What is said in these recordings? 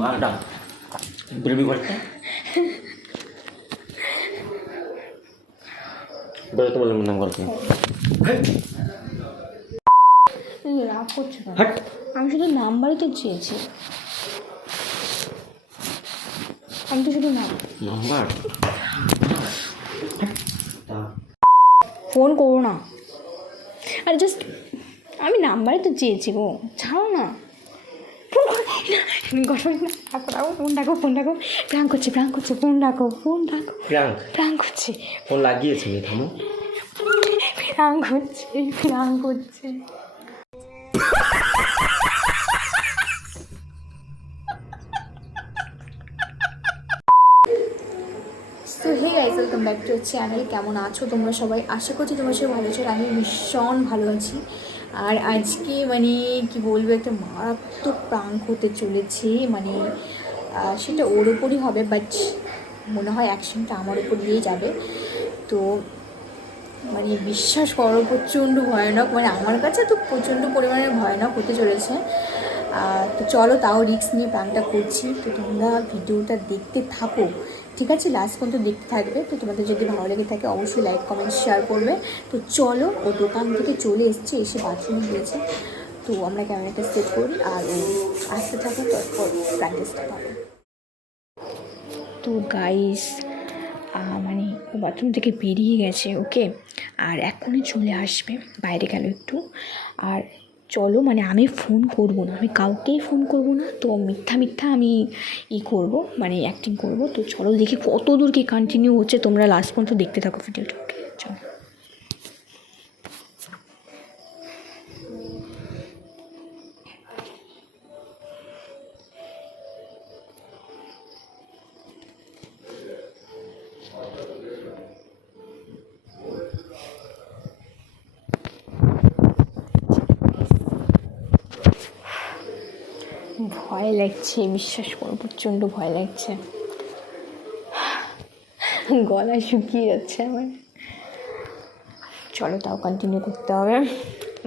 বারোটা বেরোবি করতে বেরোতে বললাম না গল্প রাগ করছে না, আমি শুধু নাম্বারই তো চেয়েছি, আমি তো শুধু নাম্বার ফোন করো না, আরে জাস্ট আমি নাম্বারই তো চেয়েছি গো, ছাড়ো না, ফোন ডাকো, প্রাং করছে, ফোন ডাকো, প্রাং করছে, ফোন লাগিয়েছে নি থামো প্রাং করছে। So hey guys, welcome back to channel. কেমন আছো তোমরা সবাই? আশা করছি তোমরা সবাই ভালো আছো, আর আমি ভীষণ ভালো আছি। আর আজকে মানে কি বলবো, একটা মারাত্মক প্রাঙ্ক হতে চলেছে, মানে সেটা ওর ওপরই হবে, বাট মনে হয় অ্যাকশনটা আমার ওপর দিয়েই যাবে। তো মানে বিশ্বাস করো, প্রচণ্ড ভয়ানক, মানে আমার কাছে তো প্রচণ্ড পরিমাণে ভয়ানক হতে চলেছে। তো চলো, তাও রিস্ক নিয়ে প্ল্যানটা করছি, তো তোমরা ভিডিওটা দেখতে থাকো, ঠিক আছে? লাস্ট পর্যন্ত দেখতে থাকবে। তো তোমাদের যদি ভালো লেগে থাকে অবশ্যই লাইক, কমেন্ট, শেয়ার করবে। তো চলো, ও দোকান থেকে চলে এসছে, এসে বাথরুমে গিয়েছে, তো আমরা ক্যামেরাটা সেট করি আর ও আসতে থাকো, তারপর প্র্যাকটিসটা হবে। তো গাইস, মানে ও বাথরুম থেকে বেরিয়ে গেছে, ওকে, আর এখনই চলে আসবে, বাইরে গেল একটু। আর চলো, মানে আমি ফোন করব না, আমি কাউকেই ফোন করব না, তো মিথ্যা আমি করব, মানে অ্যাক্টিং করব। তো চলো দেখি কত দূর কি কন্টিনিউ হচ্ছে, তোমরা লাস্ট পর্যন্ত দেখতে থাকো ভিডিওটা, ওকে? চলো। ভয় লাগছে, বিশ্বাস করো, প্রচণ্ড ভয় লাগছে, গলা শুকিয়ে যাচ্ছে আমার। চলো, তাও কন্টিনিউ করতে হবে,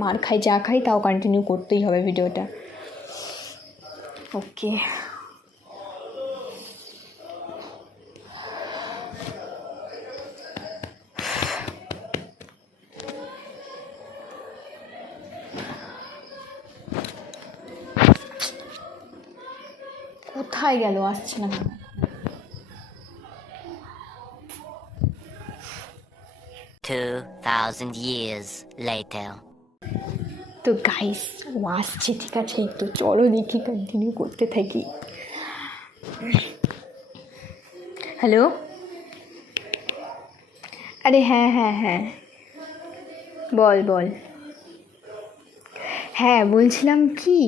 মার খাই যা খাই তাও কন্টিনিউ করতেই হবে ভিডিওটা, ওকে? কোথায় গেল? আসছে না কেন? 2000 years later. তো গাইস, ও আসছে, ঠিক আছে, তো চলো দেখি, কন্টিনিউ করতে থাকি। হ্যালো, আরে হ্যাঁ, বল। হ্যাঁ, বলছিলাম কি,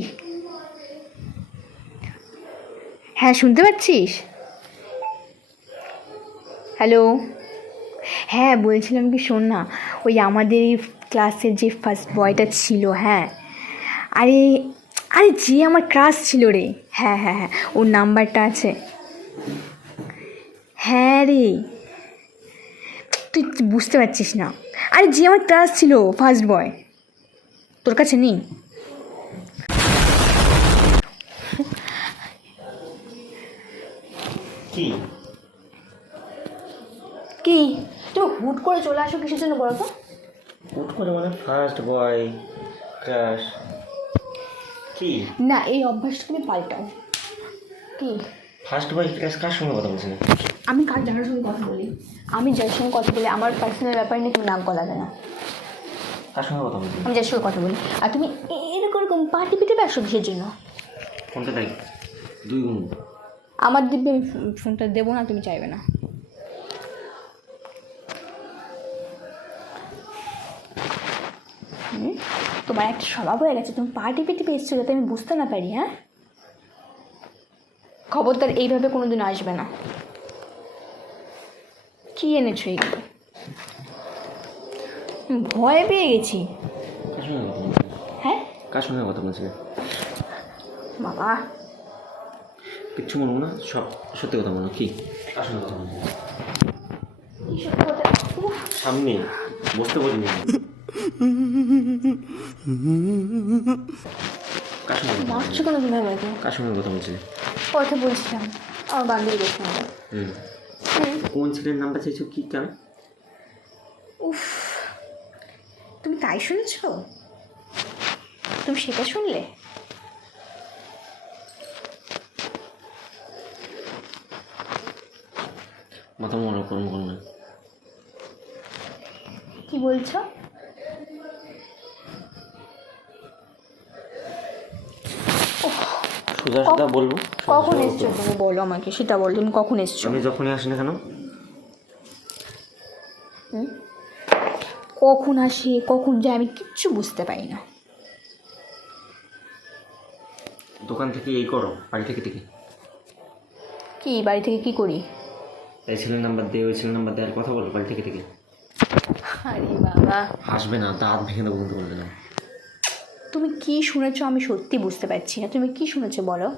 হ্যাঁ শুনতে পাচ্ছিস? হ্যালো, হ্যাঁ বলছিলাম কি, শোন না, ওই আমাদের এই ক্লাসের যে ফার্স্ট বয়টা ছিল, হ্যাঁ, আরে যে আমার ক্রাশ ছিল রে, হ্যাঁ, ওর নাম্বারটা আছে। হ্যাঁ রে, তুই বুঝতে পারছিস না, আরে যে আমার ক্রাশ ছিল, ফার্স্ট বয়, তোর কাছে নেই? কি তুই হুট করে চলে আসো কিসের জন্য বলো তো? হুট করে মানে ফার্স্ট বয় ক্রাশ কি না, এই অভ্যাসটা তুমি পাল্টাও। কি ফার্স্ট বয় ক্রাশ কার সঙ্গে কথা বলছিস? আমি যার সঙ্গে কথা বলি, আমার পার্সোনাল ব্যাপার নিয়ে তুমি নাক গলাবে না। কার সঙ্গে কথা বলছিস? আমি যার সঙ্গে কথা বলি, আর তুমি এরকম পার্টি পিটে ব্যবসা কিসের জন্য? ফোনটা দেখ, 2 গুণ আমার দিব্যে আমি ফোনটা দেবো না, তুমি চাইবে না। তোমার একটা স্বভাব হয়ে গেছে, তুমি পার্টি পিটি পেয়েছো যাতে আমি বুঝতে না পারি। হ্যাঁ, খবরদার এইভাবে কোনোদিন আসবে না। কি এনেছো এইগুলো? ভয় পেয়ে গেছি। হ্যাঁ, কার সঙ্গে কথা বলছিস? বাবা, কিচ্ছু মনে না, সব সত্যি কথা মনে। কি কার সঙ্গে কথা বলছিস? সামনে বসতে বলিনি, কার সঙ্গে কথা মারছো কেন তুমি আমাকে? কার সঙ্গে কথা বলছিলে? কথা বলছিলাম আমার বান্ধবীদের সঙ্গে। হুম, কোন ছেলের নামটা চাইছো কি কেন? উফ, তুমি তাই শুনেছ? তুমি সেটা শুনলে? মাথা মনে করুন না। কি বলছো? সোজা সোজা বলবো। কখন এসছো তুমি বলো আমাকে, সেটা বলো, তুমি কখন এসছো? আমি যখনই আসি না কেন, কখন আসি কখন যাই আমি কিচ্ছু বুঝতে পারি না। দোকান থেকে এই করো, বাড়ি থেকে থেকে কি বাড়ি থেকে কি করি? এই ছেলের নাম্বার দিয়ে ওই ছেলের নাম্বার দিয়ে আর কথা বলো বাড়ি থেকে থেকে। আরে বাবা, হাসবে না, দাঁত ভেঙে দেবো কিন্তু বলতে না। তুমি কি শুনেছো আমি সত্যি বুঝতে পারছি না। তুমি কি শুনেছো বলো?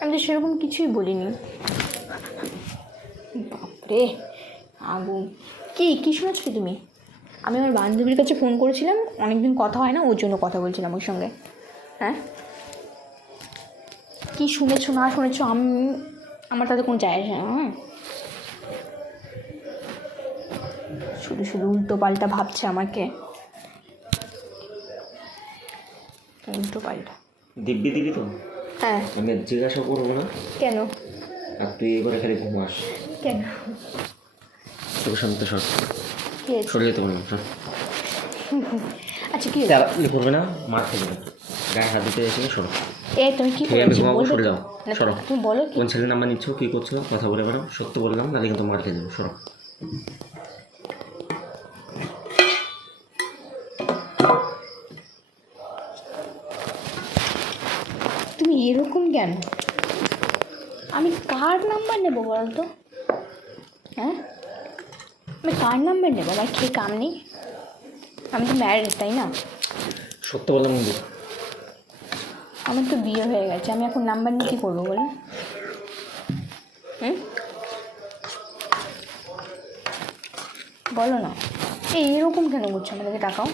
আমি তো সেরকম কিছুই বলিনি। বাপরে আগুন! কি কি শুনেছো তুমি? আমি আমার বান্ধবীর কাছে ফোন করেছিলাম, অনেকদিন কথা হয় না, ওর জন্য কথা বলছিলাম ওর সঙ্গে। হ্যাঁ, কি শুনেছো না শুনেছো আমার তাতে কোনো যায় আসে না। শুধু শুধু উল্টো পাল্টা ভাবছে আমাকে, উল্টো পাল্টা। দিব্যি দিবি তো? হ্যাঁ। আমি আর জিজ্ঞাসা করবো না। কেন? আর তুই এবারে খালি ঘুমাস। কেন? তোকে শান্ত সর, কি হয়েছে? সরে যেতে পারবো না। আচ্ছা কি হয়েছে? তাড়াতাড়ি করবে না, মার খেয়ে যাবে। গায়ে হাত দিতে এসে সরো। এ তুমি কি খেয়ে আমি বলেছো ঘুমাবো, বলবে সরে তো? যাও, না, সরো। তুমি বলো কি? কোন ছেলের নাম্বার নিচ্ছ, কী করছো, কথা বলে বেড়াও। সত্য বললাম, নাহলে কিন্তু মার খেয়ে যাবো, সরো। তুমি এরকম কেন? আমি কার নাম্বার নেবো বলো তো? হ্যাঁ, আমি কার নাম্বার নেবো? আমার খেয়ে কাম নেই? আমি তো ম্যারিড, তাই না? সত্য বললাম কিন্তু। আমার তো বিয়ে হয়ে গেছে, আমি এখন নাম্বার নিয়ে কী করবো বলো? বলো না। এই এরকম কেন করছো? আমাদেরকে টাকাও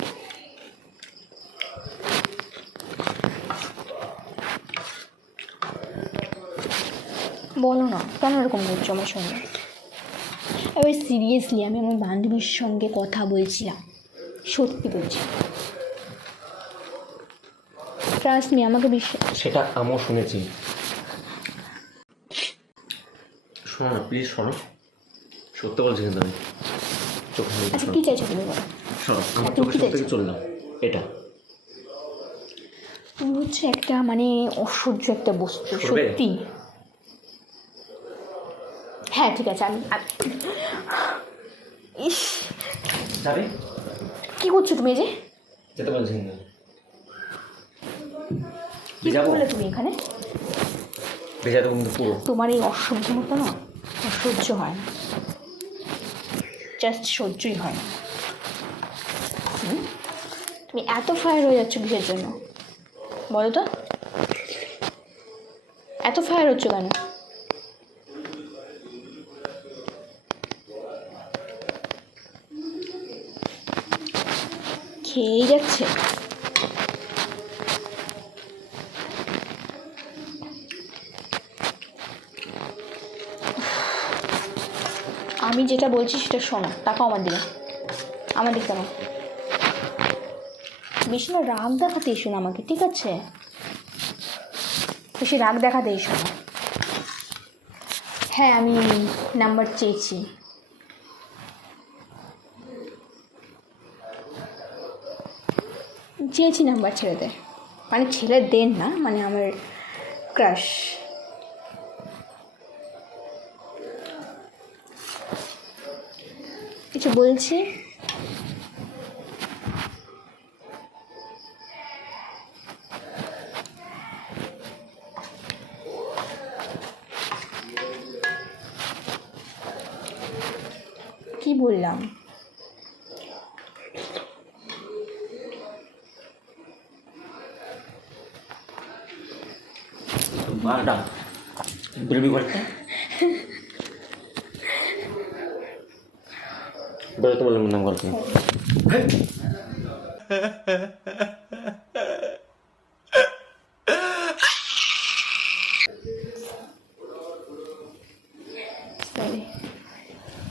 বলো না, কেন এরকম করছো আমার সঙ্গে? এবার সিরিয়াসলি আমি আমার বান্ধবীর সঙ্গে কথা বলছিলাম, সত্যি বলছি। ট্রাস্ট মি, আমাকে বিশ্বাস। সেটা আমিও শুনেছি। শোনো না প্লিজ, শোনো। সত্য বলছি কিন্তু আমি। চোখে আচ্ছা কী চাইছো তুমি বলো? সরো, আমার তুমি চোখের কি সামনে থেকে চাইছো? চলে যাও। এটা তুমি হচ্ছে একটা মানে অসহ্য একটা বস্তু, সরবে? সত্যি। হ্যাঁ ঠিক আছে, ইস, যাবে? কী করছো তুমি? এই যে যেতে বলছি কিন্তু। কী করলে তুমি এখানে? ভেজা দেবো কিন্তু পুরো। তোমার এই অসহ্য মতো না সহ্য হয় না, জাস্ট সহ্যই হয় না। তুমি এত ফায়ার হয়ে যাচ্ছ কিসের জন্য বলো তো? এত ফায়ার হচ্ছ কেন? খেয়েই যাচ্ছে। আমি যেটা বলছি সেটা শোনো, টাকা আমার দিকে, আমার দিকে না। বেশি না রাগ দেখাতে এসো না আমাকে, ঠিক আছে? বেশি রাগ দেখাতে এসো না। হ্যাঁ আমি নাম্বার চেয়েছি। চেয়েছি নাম্বার ছেলেদের, মানে ছেলেদের না, মানে আমার ক্রাশ। কিছু বলছি? কি বললাম? বারোটা বেরোবি বাড়িতে? বেরোতে বললাম নাম গল্প।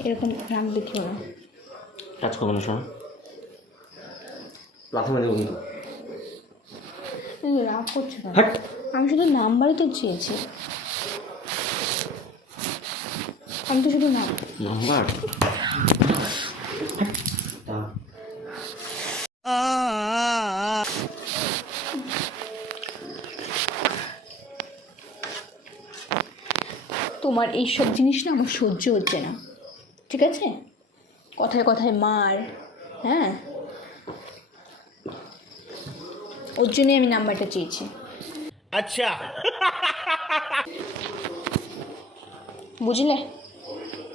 এরকম রাগ দেখিও না। কাজ করবো না শোনো, লাথি মেরে দেবো কিন্তু। এই রাগ করছো কেন? হাট। আমি শুধু নাম্বারই তো চেয়েছি, আমি তো শুধু নাম্বার তোমার এইসব জিনিস না আমার সহ্য হচ্ছে না, ঠিক আছে? কথায় কথায় মার, হ্যাঁ, ওর জন্যই আমি নাম্বারটা চেয়েছি। अच्छा বুঝলে,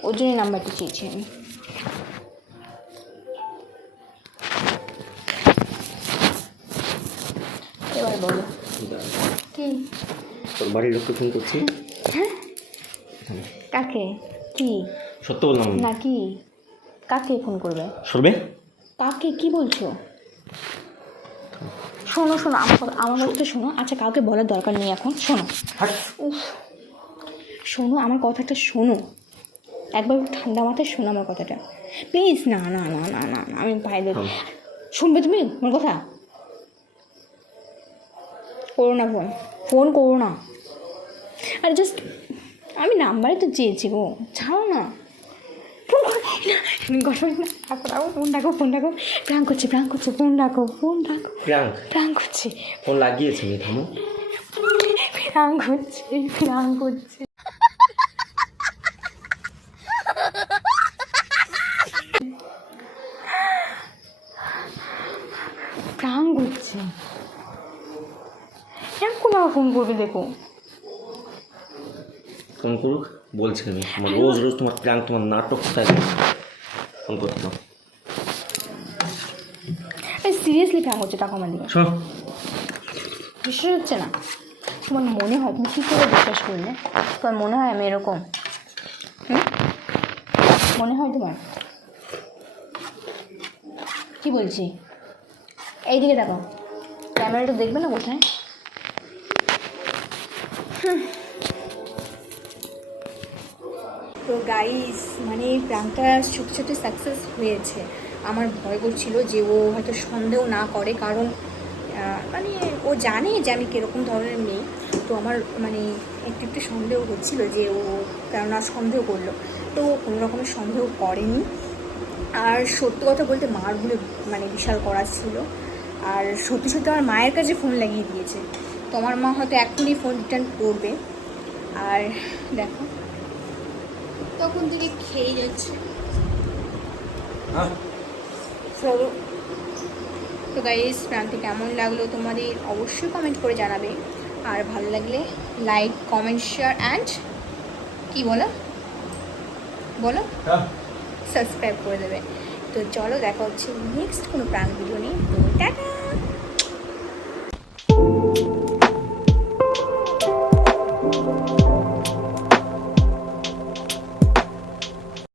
ওর জন্যই নাম্বারটা চেয়েছি আমি। এবার বলো কি? তোর বাড়ির লোককে ফোন করছি। কাকে? কি সত্য বললাম আমি। নাকি? কাকে ফোন করবে? সরবে কাকে? কি বলছো? শোনো শোনো, আমার কথাটা শোনো। আচ্ছা, কাউকে বলার দরকার নেই এখন, শোনো। উফ, শোনো আমার কথাটা, শোনো একবার, ঠান্ডা মাথায় শোনো আমার কথাটা প্লিজ। না না না না না না, আমি পায়ে দেব। শুনবে তুমি আমার কথা? করো না ফোন, ফোন করো না। আর জাস্ট আমি নাম্বারই তো চেয়েছি গো, ছাড়ো না। ফোন ডাকো, ফোন ডাকো। প্রাঙ্ক করছে, প্রাঙ্ক করছে, ফোন ডাকো, ফোন ডাকো। প্রাঙ্ক করছে, ফোন লাগিয়েছে আমি, থামো। প্রাঙ্ক হচ্ছে, প্রাঙ্ক হচ্ছে। প্রাঙ্ক হচ্ছে। এখন আবার ফোন করবে, দেখো। ফোন করুক, বলছি আমি। আমার রোজ রোজ তোমার প্ল্যান, তোমার নাটক থাকে। ফোন করতে দাও। সিরিয়াসলি প্রাঙ্ক হচ্ছে, টাকা আমার দিকে। শোন, বিশ্বাস হচ্ছে না? তোমার মনে হয়, তুমি কী করে বিশ্বাস করলে? তোমার মনে হয় আমি এরকম? মনে হয় তোমার? কি বলছি, এইদিকে দেখো, ক্যামেরাটা দেখবে না কোথায়? তো গাইস, মানে প্রাঙ্কটা ছোটো ছোটো সাকসেস হয়েছে। আমার ভয় করছিল যে ও হয়তো সন্দেহ না করে, কারণ মানে ও জানে যে আমি কীরকম ধরনের মেয়ে। তো আমার মানে একটু একটু সন্দেহ হচ্ছিল যে ও কেননা সন্দেহ করলো, তো ও কোনো রকমের সন্দেহ করেনি। আর সত্যি কথা বলতে মারগুলো মানে বিশাল করা ছিল। আর সত্যি সত্যি আমার মায়ের কাছে ফোন লাগিয়ে দিয়েছে। তো আমার মা হয়তো এখনই ফোন রিটার্ন করবে। আর দেখো, তখন থেকে খেয়ে যাচ্ছে। তো গাইস, প্রান্তে কেমন লাগলো তোমাদের অবশ্যই কমেন্ট করে জানাবে। আর ভালো লাগলে লাইক, কমেন্ট, শেয়ার অ্যান্ড কি বলো বলো সাবস্ক্রাইব করে দেবে। তো চলো, দেখা হচ্ছে নেক্সট কোনো প্রাঙ্ক ভিডিও নিয়ে। তো টাটা।